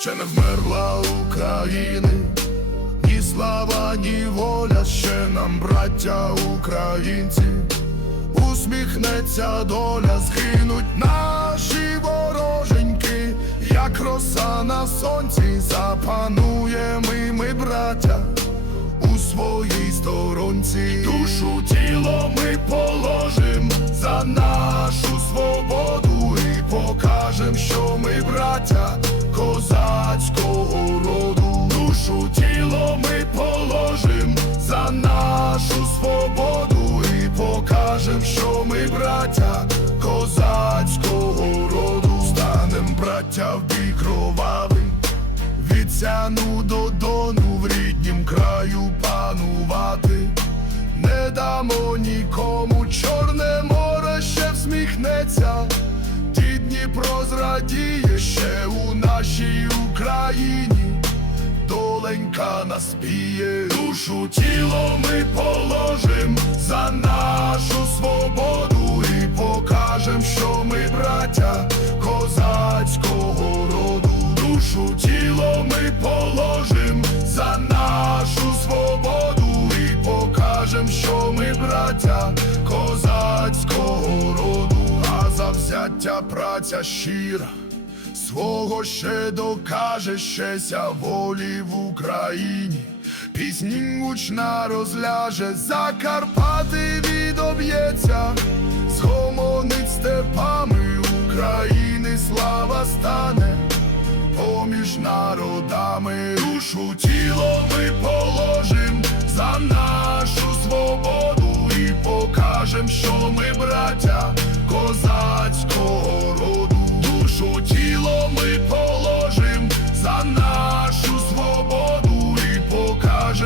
ще не вмерла України, ні слава, ні воля, ще нам, браття українці, усміхнеться доля, згинуть наші вороженьки, як роса на сонці, запануємо ми, браття, у своїй сторонці. Душу тіло ми положим покажем, що ми браття козацького роду. Душу тіло ми положим за нашу свободу і покажем, що ми браття козацького роду. Станем браття в бій кровавий від до дону в ріднім краю панувати. Не дамо нікому чорне море ще всміхнеться, ті Дніпро зрадіє ще у нашій Україні. Доленька наспіє, душу тіло ми положим за нашу свободу і покажем, що ми браття козацького роду. Душу тіло ми положим за нашу свободу і покажем, що ми браття завзяття праця щира. Свого ще докаже щеся волі в Україні, пісні гучна розляже, Закарпати відоб'ється, згомонить степами України слава стане, поміж народами душу тіло ми положим за нашу свободу і покажем, що ми браття козацького